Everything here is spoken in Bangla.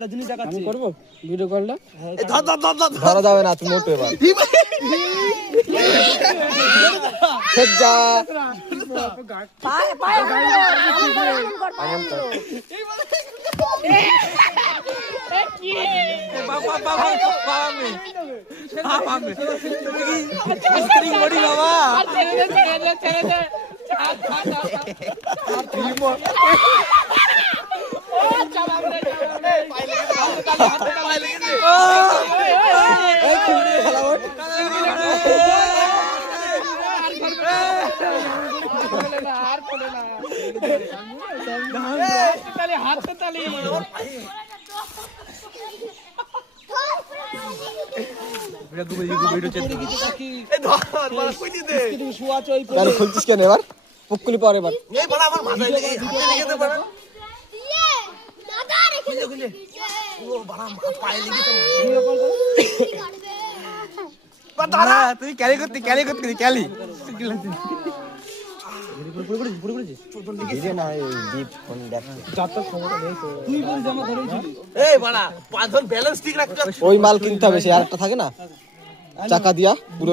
আমি করবো ভিডিও কলটা। ধরা যাবে না, তুমি মোটো এবার যা খুলছিস কেন এবার? পুকুলি পর এবার তুই ক্যালি করতে ক্যালি ওই মাল কিনতে হবে, সে আরেকটা থাকে না চাকা দিয়া পুরো